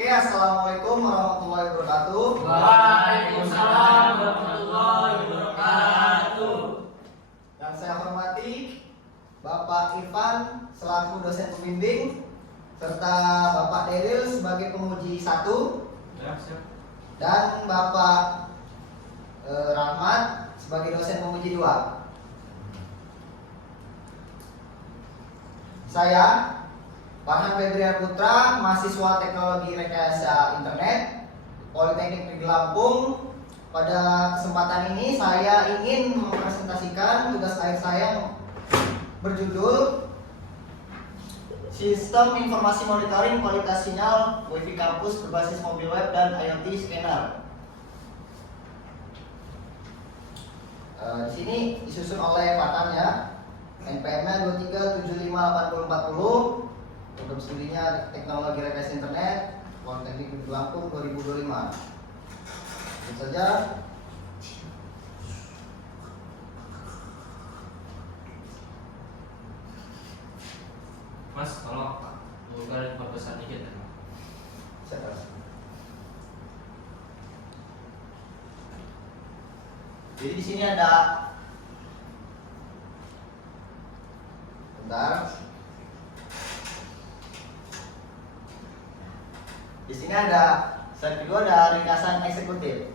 Oke, assalamualaikum warahmatullahi wabarakatuh. Waalaikumsalam warahmatullahi wabarakatuh. Yang saya hormati Bapak Irfan selaku dosen pembimbing serta Bapak Deril sebagai penguji 1 dan Bapak Rahmat sebagai dosen penguji 2. Saya Farhan Febrian Putra, mahasiswa Teknologi Rekayasa Internet Politeknik Negeri Lampung. Pada kesempatan ini saya ingin mempresentasikan tugas akhir saya yang berjudul Sistem Informasi Monitoring Kualitas Sinyal Wi-Fi Kampus berbasis mobil web dan IoT Scanner. Di sini disusun oleh pakarnya, NPM-nya 23758040, program studinya Teknologi Rekayasa Internet Politeknik Negeri Lampung 2025. Tentu saja Mas, tolong buka perbesar dikit ya. Jadi di sini ada, bentar. Di sini ada slide kedua, ada ringkasan eksekutif.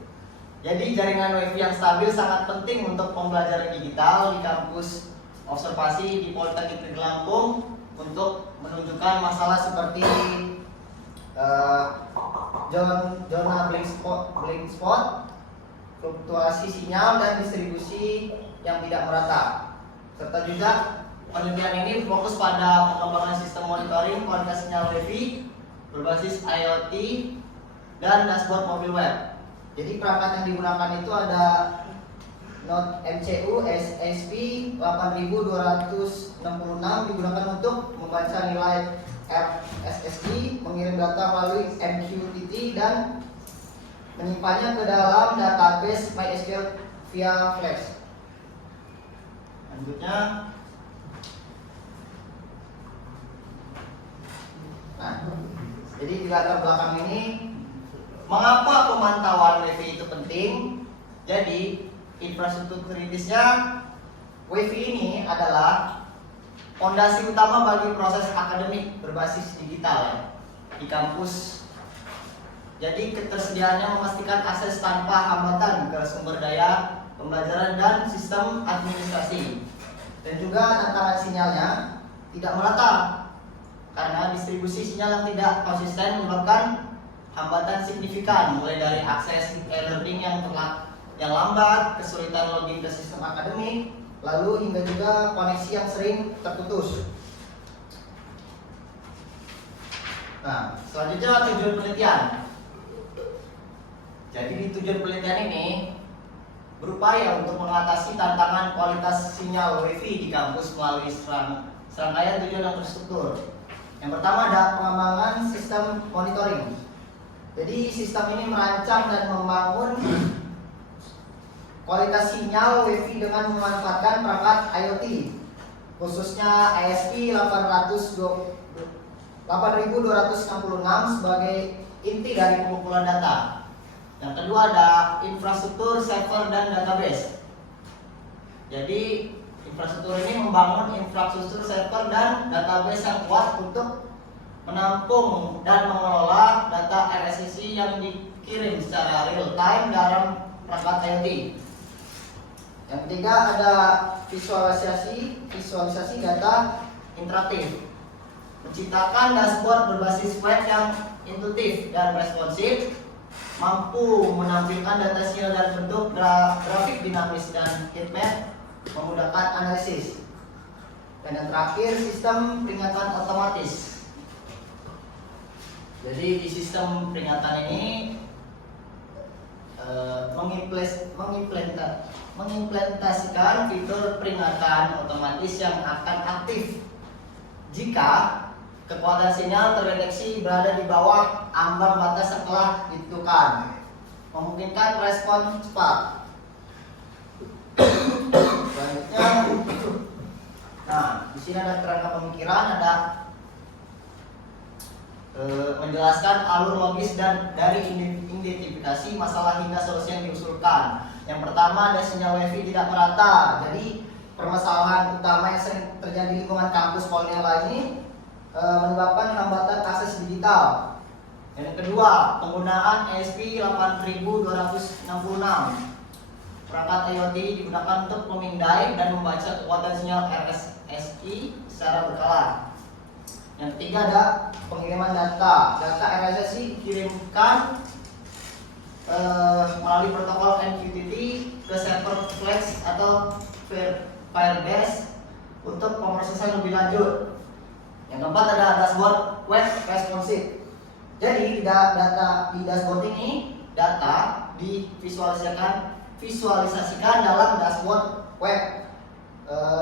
Jadi jaringan Wi-Fi yang stabil sangat penting untuk pembelajaran digital di kampus observasi di Politeknik Negeri Lampung untuk menunjukkan masalah seperti zona blind spot, fluktuasi sinyal dan distribusi yang tidak merata. Serta juga penelitian ini fokus pada pengembangan sistem monitoring kualitas sinyal Wi-Fi berbasis IoT dan dashboard mobil web. Jadi perangkat yang digunakan itu ada Node MCU SSP 8266 digunakan untuk membaca nilai RSSI, mengirim data melalui MQTT dan menyimpannya ke dalam database MySQL via Flash. Selanjutnya, jadi di latar belakang ini, mengapa pemantauan Wi-Fi itu penting? Jadi infrastruktur kritisnya Wi-Fi ini adalah fondasi utama bagi proses akademik berbasis digital ya, di kampus. Jadi ketersediaannya memastikan akses tanpa hambatan ke sumber daya pembelajaran dan sistem administrasi. Dan juga tataran sinyalnya tidak merata karena distribusi sinyal yang tidak konsisten menyebabkan hambatan signifikan, mulai dari akses e-learning yang lambat, kesulitan login ke sistem akademik, lalu hingga juga koneksi yang sering terputus. Nah, selanjutnya tujuan penelitian. Jadi di tujuan penelitian ini berupaya untuk mengatasi tantangan kualitas sinyal Wi-Fi di kampus melalui serangkaian tujuan yang terstruktur. Yang pertama ada pengembangan sistem monitoring. Jadi sistem ini merancang dan membangun kualitas sinyal Wi-Fi dengan memanfaatkan perangkat IoT, khususnya ISP 8266 sebagai inti dari pengumpulan data. Yang kedua ada infrastruktur server dan database. Jadi infrastruktur ini membangun infrastruktur server dan database yang kuat untuk menampung dan mengelola data RSSI yang dikirim secara real time dalam perangkat IoT. Yang ketiga ada visualisasi data interaktif, menciptakan dashboard berbasis web yang intuitif dan responsif, mampu menampilkan data sinyal dan bentuk grafik dinamis dan heatmap, memudahkan analisis. Dan yang terakhir sistem peringatan otomatis. Jadi di sistem peringatan ini mengimplementasikan fitur peringatan otomatis yang akan aktif jika kekuatan sinyal terdeteksi berada di bawah ambang batas setelah ditentukan, memungkinkan respon cepat. Selanjutnya, nah di sini ada kerangka pemikiran, ada menjelaskan alur logis dan dari identifikasi masalah hingga solusi yang diusulkan. Yang pertama ada sinyal wifi tidak merata. Jadi permasalahan utama yang sering terjadi di lingkungan kampus Polinela ini menyebabkan hambatan akses digital. Yang kedua, penggunaan ESP 8266. Perangkat IoT digunakan untuk memindai dan membaca kekuatan sinyal RSSI secara berkala. Yang ketiga ada pengiriman data. Data RSSI dikirimkan melalui protokol MQTT ke server Flex atau Firebase untuk pemrosesan lebih lanjut. Yang keempat ada dashboard web responsive. Jadi data di dashboard ini data divisualisasikan dalam dashboard web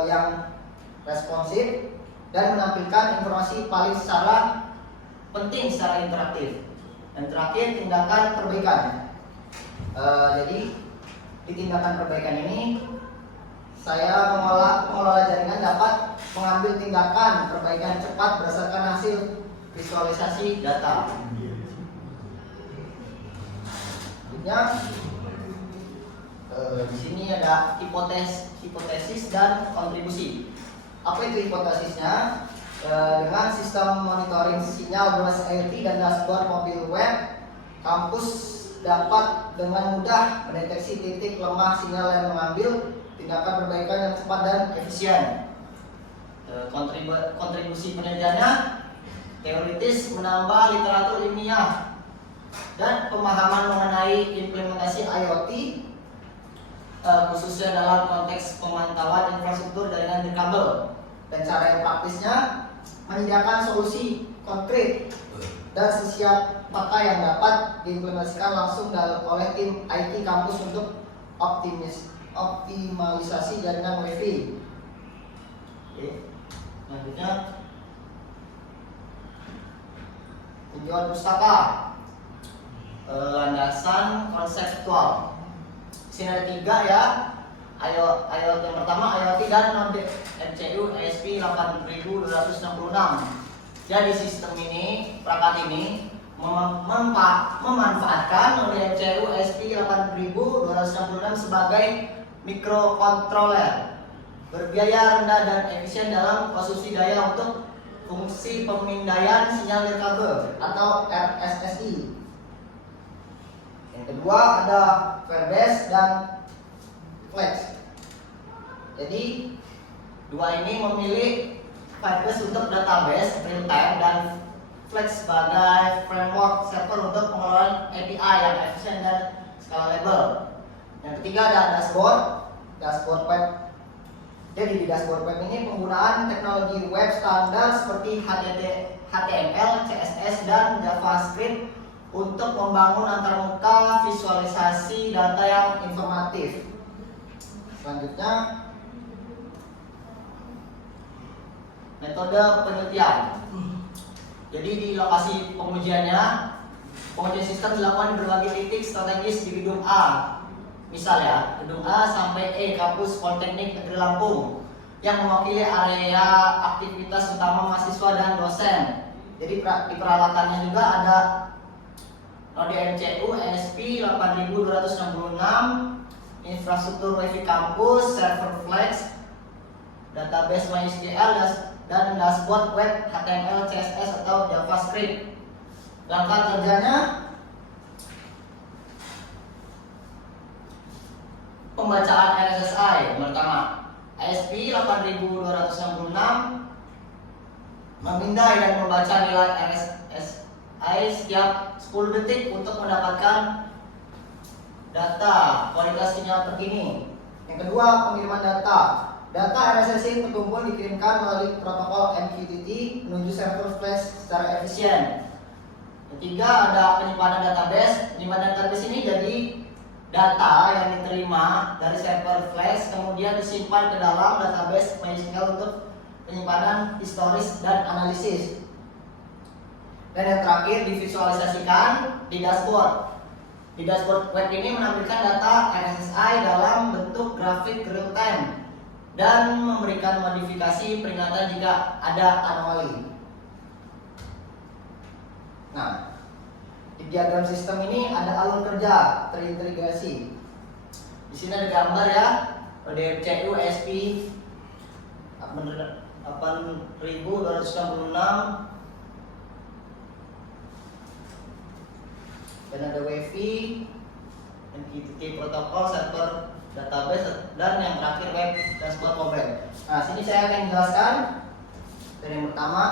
yang responsif dan menampilkan informasi paling secara penting secara interaktif. Dan terakhir tindakan perbaikan. Jadi di tindakan perbaikan ini saya pengelola jaringan dapat mengambil tindakan perbaikan cepat berdasarkan hasil visualisasi data. Selanjutnya di sini ada hipotesis dan kontribusi. Apa itu hipotesisnya? Dengan sistem monitoring sinyal berbasis IoT dan dashboard mobil web, kampus dapat dengan mudah mendeteksi titik lemah sinyal dan mengambil tindakan perbaikan yang cepat dan efisien. Kontribusi penelitiannya teoritis, menambah literatur ilmiah dan pemahaman mengenai implementasi IoT, khususnya dalam konteks pemantauan infrastruktur jaringan nirkabel. Dan cara yang praktisnya menyediakan solusi konkret dan siap pakai yang dapat diimplementasikan langsung oleh tim IT kampus untuk optimalisasi jaringan WiFi. Oke. Selanjutnya tinjauan pustaka, landasan konseptual. Sini ada 3 ya. IoT yang pertama IoT dan node MCU ESP 8266. Jadi sistem ini, perangkat ini memanfaatkan node MCU ESP 8266 sebagai mikrokontroler berbiaya rendah dan efisien dalam konsumsi daya untuk fungsi pemindaian sinyal nirkabel atau RSSI. Yang kedua ada Firebase dan Flex. Jadi dua ini memilih Firebase untuk database real time dan Flex sebagai framework server untuk pengelolaan API yang efisien dan scalable. Yang ketiga ada dashboard web. Jadi di dashboard web ini penggunaan teknologi web standar seperti HTML, CSS dan JavaScript untuk membangun antarmuka visualisasi data yang informatif. Selanjutnya metode penelitian. Jadi di lokasi pengujian sistem dilakukan di berbagai titik strategis di gedung A. Misal ya, gedung A sampai E, kampus Politeknik Negeri Lampung, yang mewakili area aktivitas utama mahasiswa dan dosen. Jadi di peralatannya juga ada node MCU ESP 8266, infrastruktur WiFi kampus, server Flex, database MySQL dan dashboard web HTML, CSS atau JavaScript. Langkah kerjanya pembacaan RSSI. Pertama, ESP 8266 memindai dan membaca nilai RSSI setiap 10 detik untuk mendapatkan data kualitas sinyal terkini. Yang kedua, pengiriman data. Data RSSI terkumpul dikirimkan melalui protokol MQTT menuju server Flex secara efisien. Ketiga, ada penyimpanan database. Penyimpanan database ini jadi data yang diterima dari server Flex kemudian disimpan ke dalam database MySQL untuk penyimpanan historis dan analisis. Dan yang terakhir divisualisasikan di dashboard. Di dashboard web ini menampilkan data RSSI dalam bentuk grafik real time dan memberikan modifikasi peringatan jika ada anomali. Nah, di diagram sistem ini ada alur kerja terintegrasi. Di sini ada gambar ya, ODFCU SP 8266 dan ada WiFi, MQTT protokol, server database, dan yang terakhir web dashboard mobile. Nah, sini saya akan menjelaskan dari yang pertama.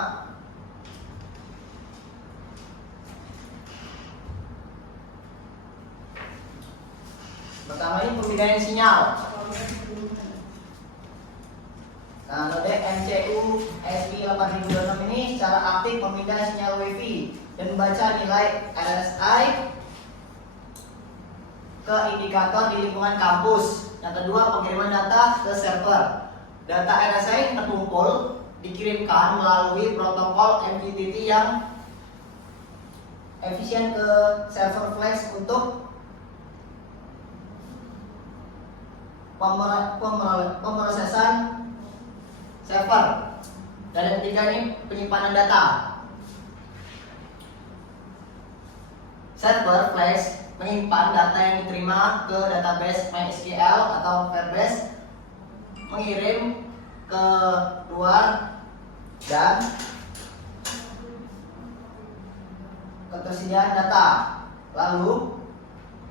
Pertama ini pemindaian sinyal. Nah, node MCU SP8026 ini secara aktif memindai sinyal WiFi dan membaca nilai RSI ke indikator di lingkungan kampus. Yang kedua, pengiriman data ke server. Data RSI terkumpul dikirimkan melalui protokol MQTT yang efisien ke server flash untuk pemrosesan server. Dan yang ketiga ini penyimpanan data. Server flash menyimpan data yang diterima ke database MySQL atau Firebase, mengirim ke luar, dan ketersediaan data. Lalu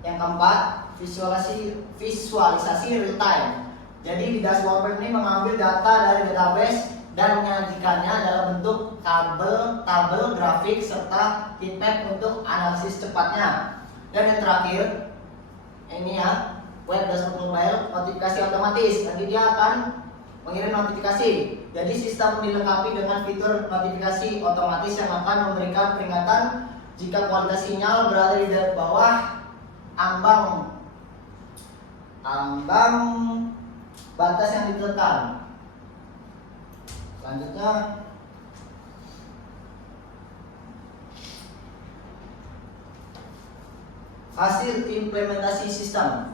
yang keempat, visualisasi real time. Jadi di dashboard ini mengambil data dari database dan menyajikannya dalam bentuk tabel, grafik, serta heatmap untuk analisis cepatnya. Dan yang terakhir, ini ya, web dashboard mobile, notifikasi otomatis. Nanti dia akan mengirim notifikasi. Jadi sistem dilengkapi dengan fitur notifikasi otomatis yang akan memberikan peringatan jika kualitas sinyal berada di bawah ambang batas yang ditentukan. Selanjutnya, hasil implementasi sistem.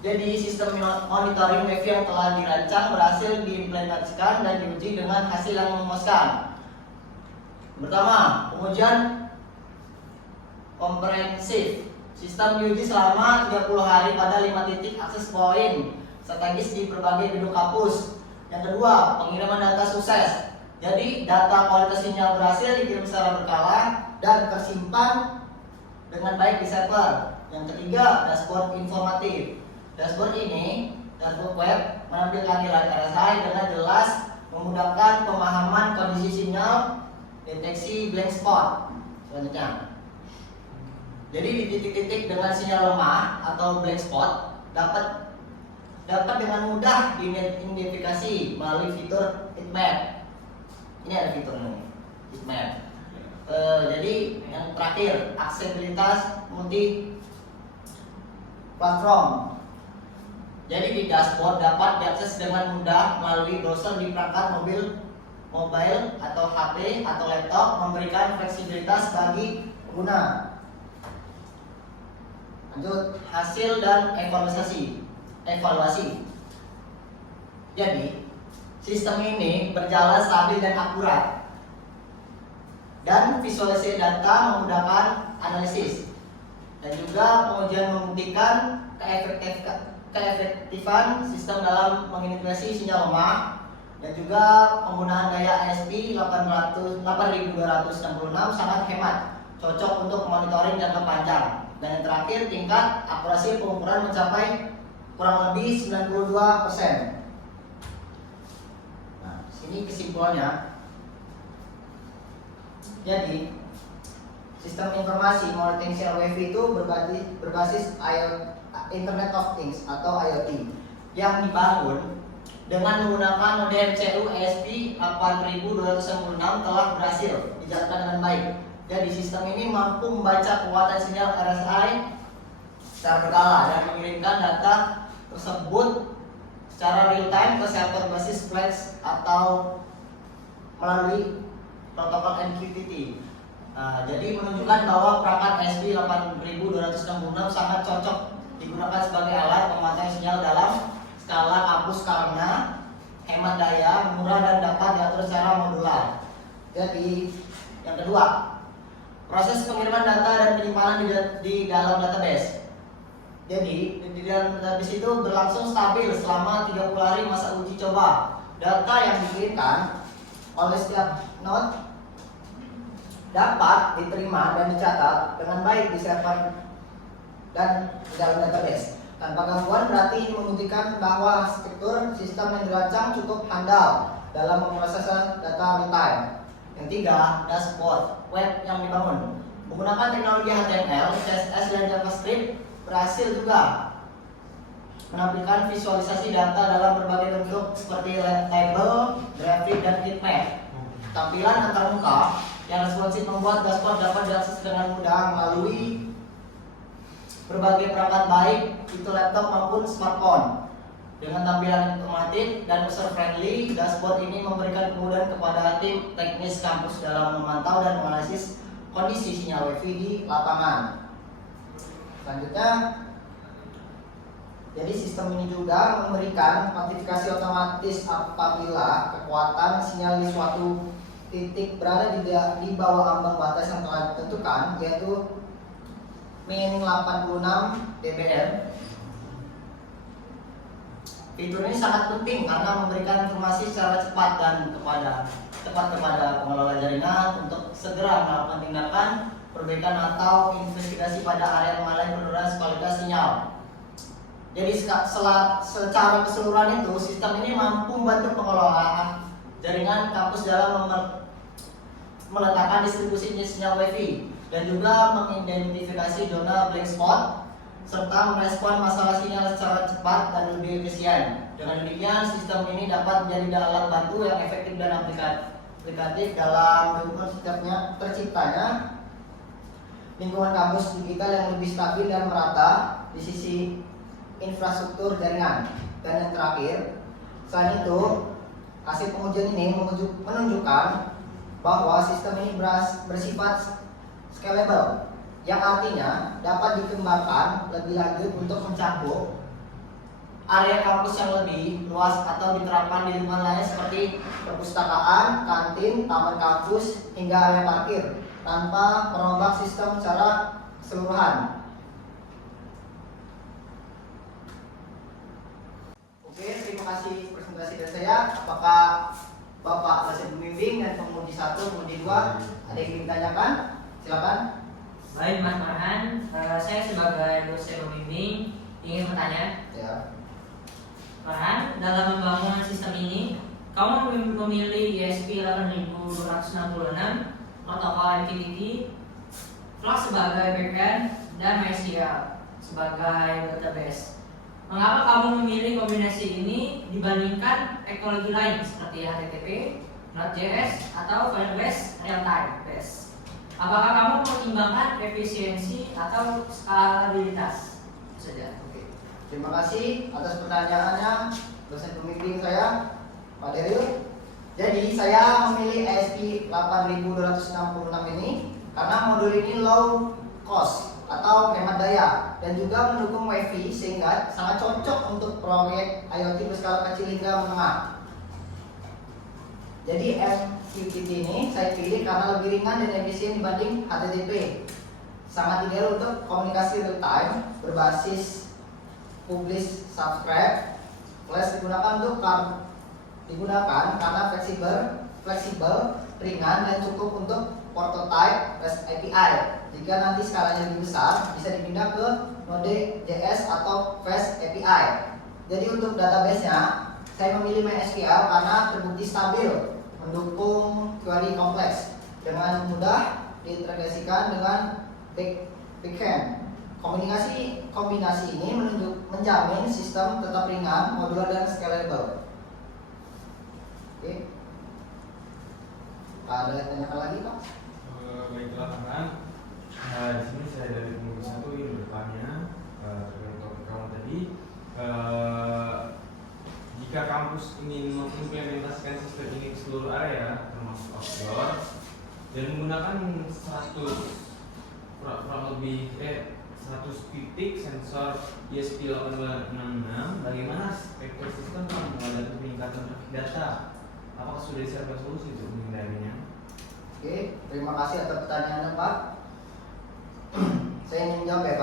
Jadi sistem monitoring WiFi yang telah dirancang berhasil diimplementasikan dan diuji dengan hasil yang memuaskan. Pertama, pengujian komprehensif. Sistem diuji selama 30 hari pada 5 titik akses point strategis di berbagai gedung kampus. Yang kedua, pengiriman data sukses. Jadi data kualitas sinyal berhasil dikirim secara berkala dan tersimpan dengan baik di server. Yang ketiga, dashboard informatif. Dashboard ini, dashboard web, menampilkan nilai RSI dengan jelas, memudahkan pemahaman kondisi sinyal, deteksi blank spot. Selanjutnya, jadi di titik-titik dengan sinyal lemah atau blank spot dapat dengan mudah diidentifikasi melalui fitur heatmap. Ini ada fiturnya, heatmap. Jadi yang terakhir, aksesibilitas multi platform. Jadi di dashboard dapat diakses dengan mudah melalui browser di perangkat mobile atau HP atau laptop, memberikan fleksibilitas bagi pengguna. Lanjut, hasil dan evaluasi. Jadi sistem ini berjalan stabil dan akurat, dan visualisasi data memudahkan analisis, dan juga pengujian membuktikan keefektifan sistem dalam mengintegrasi sinyal lemah, dan juga penggunaan gaya ISP 8266 sangat hemat, cocok untuk monitoring jangka panjang. Dan yang terakhir, tingkat akurasi pengukuran mencapai kurang lebih 92%. Nah, sini kesimpulannya. Jadi, sistem informasi monitoring sinyal WiFi itu berbasis Internet of Things atau IoT yang dibangun dengan menggunakan modem MCU ESP8266 telah berhasil dijalankan dengan baik. Jadi sistem ini mampu membaca kekuatan sinyal RSI secara berkala dan mengirimkan data tersebut secara real time ke server basis flash atau melalui protokol MQTT. Jadi menunjukkan bahwa perangkat ESP8266 sangat cocok digunakan sebagai alat pemantauan sinyal dalam skala kampus karena hemat daya, murah, dan dapat diatur secara modular. Jadi yang kedua, Proses pengiriman data dan penyimpanan di dalam database. Jadi di dalam database itu berlangsung stabil selama 30 hari masa uji coba. Data yang dikirimkan oleh setiap node dapat diterima dan dicatat dengan baik di server dan di dalam database. Tanpa gangguan berarti ini membuktikan bahwa arsitektur sistem yang dirancang cukup handal dalam memproses data real time. Yang tiga, dashboard web yang dibangun menggunakan teknologi HTML, CSS, dan JavaScript berhasil juga menampilkan visualisasi data dalam berbagai bentuk seperti table, grafik, dan heatmap. Tampilan antarmuka yang responsif membuat dashboard dapat diakses dengan mudah melalui berbagai perangkat baik itu laptop maupun smartphone. Dengan tampilan informatif dan user friendly, dashboard ini memberikan kemudahan kepada tim teknis kampus dalam memantau dan menganalisis kondisi sinyal WiFi di lapangan. Selanjutnya, jadi sistem ini juga memberikan notifikasi otomatis apabila kekuatan sinyal di suatu titik berada di bawah ambang batas yang telah ditentukan, yaitu min 86 dBm. Fitur ini sangat penting karena memberikan informasi secara cepat dan kepada pengelola jaringan untuk segera melakukan tindakan perbaikan atau investigasi pada area mengalami penurunan kualitas sinyal. Jadi secara keseluruhan itu sistem ini mampu membantu pengelola jaringan kampus dalam meletakkan distribusi sinyal WiFi dan juga mengidentifikasi zona blank spot serta merespon masalah sinyal secara cepat dan lebih efisien. Dengan demikian, sistem ini dapat menjadi alat bantu yang efektif dan aplikatif dalam mendukung terciptanya lingkungan kampus digital yang lebih stabil dan merata di sisi infrastruktur jaringan. Dan yang terakhir, selain itu, hasil pengujian ini menunjukkan bahwa sistem ini bersifat scalable, yang artinya dapat dikembangkan lebih lanjut untuk mencakup area kampus yang lebih luas atau diterapkan di lingkungan lain seperti perpustakaan, kantin, taman kampus, hingga area parkir tanpa merombak sistem secara keseluruhan. Oke, terima kasih presentasi dari saya. Apakah Bapak dosen pembimbing dan penguji 1, penguji 2 ada yang ingin ditanyakan? Silakan. Baik Mas Farhan, saya sebagai dosen pembimbing ingin bertanya. Ya. Farhan, dalam membangun sistem ini, kamu memilih ESP 8266, protokol MQTT, Flux sebagai backend, dan MySQL sebagai database. Mengapa kamu memilih kombinasi ini dibandingkan teknologi lain seperti HTTP, Node.js, atau Firebase real-time base? Apakah kamu mempertimbangkan efisiensi atau skalabilitas? Itu saja. Oke. Terima kasih atas pertanyaannya dosen pembimbing saya, Pak Daryl. Jadi saya memilih ESP 8266 ini karena modul ini low cost atau hemat daya dan juga mendukung WiFi sehingga sangat cocok untuk proyek IoT berskala kecil hingga menengah. Jadi MQTT ini saya pilih karena lebih ringan dan efisien dibanding HTTP. Sangat ideal untuk komunikasi real time berbasis publish subscribe. Flash digunakan karena fleksibel, ringan dan cukup untuk prototype REST API. Jika nanti skalanya lebih besar, bisa dipindah ke Node.js atau Fast API. Jadi untuk database-nya, saya memilih MySQL karena terbukti stabil, mendukung query kompleks, dengan mudah diintegrasikan dengan backend. Kombinasi ini menjamin sistem tetap ringan, modular dan scalable. Oke. Ada yang tanyakan lagi, Pak? Baiklah teman. Di sini saya dari penguji 1 ingin bertanya terkait topik kamu tadi. Jika kampus ingin mengimplementasikan sistem ini ke seluruh area termasuk outdoor dan menggunakan 100 titik sensor ESP8266, bagaimana spektur sistem menghadapi peningkatan traffic data? Apakah sudah disiapkan solusi untuk menghindarinya? Oke, terima kasih atas pertanyaannya, Pak.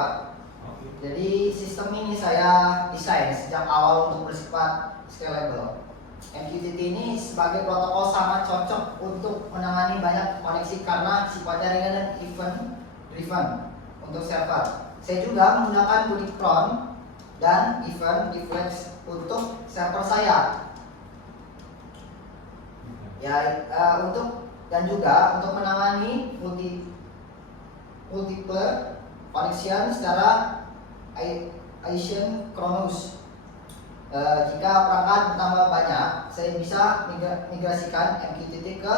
Pak. Oke. Jadi sistem ini saya desain sejak awal untuk bersifat scalable. MQTT ini sebagai protokol sangat cocok untuk menangani banyak koneksi karena sifatnya ringan dan event driven untuk server. Saya juga menggunakan Unique Cron dan Event Reflex untuk server saya. Ya, dan juga untuk menangani multiple connection secara asynchronous. Jika perangkat bertambah banyak, saya bisa migrasikan MQTT ke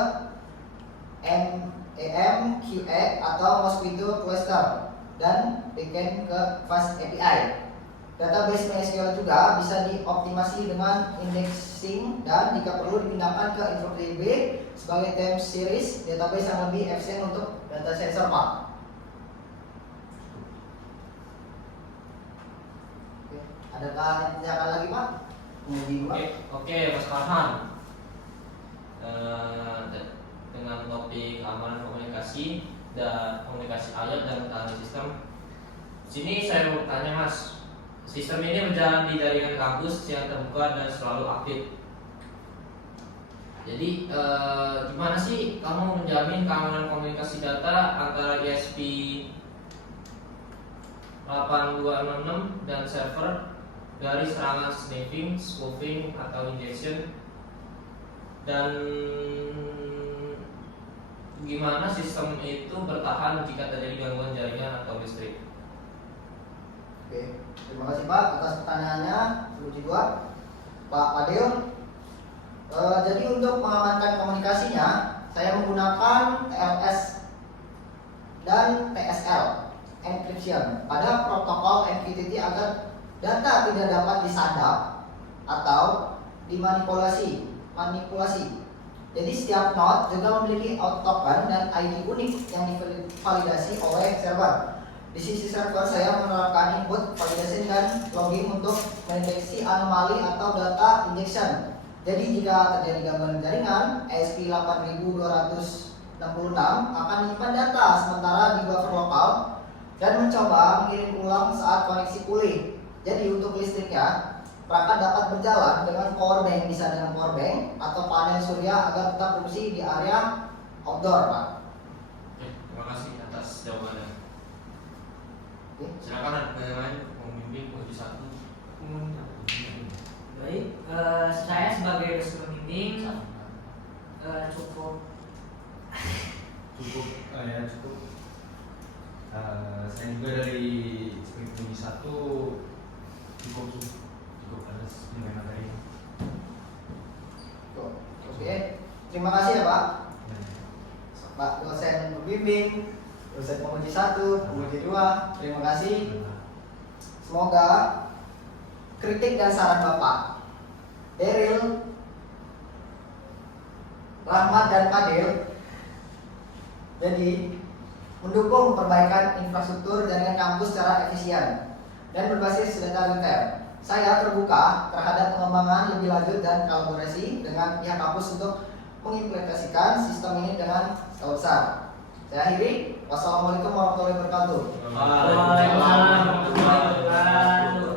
AMQA atau Mosquito Cluster dan backend ke Fast API. Database MySQL juga bisa dioptimasi dengan indexing dan jika perlu dipindahkan ke InfoDB sebagai time series database yang lebih efisien untuk data sensor, Pak. Oke. Adakah yang ditanyakan lagi, Pak? Oke, Mas Farhan. Dengan topik keamanan komunikasi dan komunikasi ayat dan ketahanan sistem. Sini saya mau tanya, Mas. Sistem ini berjalan di jaringan kampus yang terbuka dan selalu aktif. Jadi gimana sih kamu menjamin keamanan komunikasi data antara ISP 8266 dan server dari serangan sniffing, spoofing atau injection? Dan gimana sistem itu bertahan jika terjadi gangguan jaringan atau listrik? Oke, terima kasih Pak atas pertanyaannya. Puji Tuhan, Pak Fadil. Jadi untuk mengamankan komunikasinya, saya menggunakan TLS dan TSL encryption pada protokol MQTT agar data tidak dapat disadap atau dimanipulasi. Jadi setiap node juga memiliki auth token dan ID unik yang divalidasi oleh server. Di sisi server saya menerapkan input, validation dan login untuk mendeteksi anomali atau data injection. Jadi jika terjadi gangguan jaringan, ESP8266 akan menyimpan data sementara di buffer lokal dan mencoba mengirim ulang saat koneksi pulih. Jadi untuk listriknya, perangkat dapat berjalan dengan power bank, bisa dengan power bank atau panel surya agar tetap berfungsi di area outdoor, Pak. Oke, terima kasih atas jawabannya. Oke. Silakan ada yang lain pembimbing uji satu. Baik, saya sebagai dosen pembimbing cukup. Ya cukup. Saya juga dari skripsi satu cukup atas mengenai materi. Oke, terima kasih ya Pak. Pak dosen pembimbing, dosen penguji 1, penguji 2, terima kasih. Semoga kritik dan saran Bapak, Daryl, Rahmat dan Fadil jadi mendukung perbaikan infrastruktur jaringan kampus secara efisien dan berbasis data retail. Saya terbuka terhadap pengembangan lebih lanjut dan kolaborasi dengan pihak kampus untuk mengimplementasikan sistem ini dengan skala besar. Saya akhiri. Wassalamualaikum warahmatullahi wabarakatuh. Waalaikumsalam warahmatullahi wabarakatuh.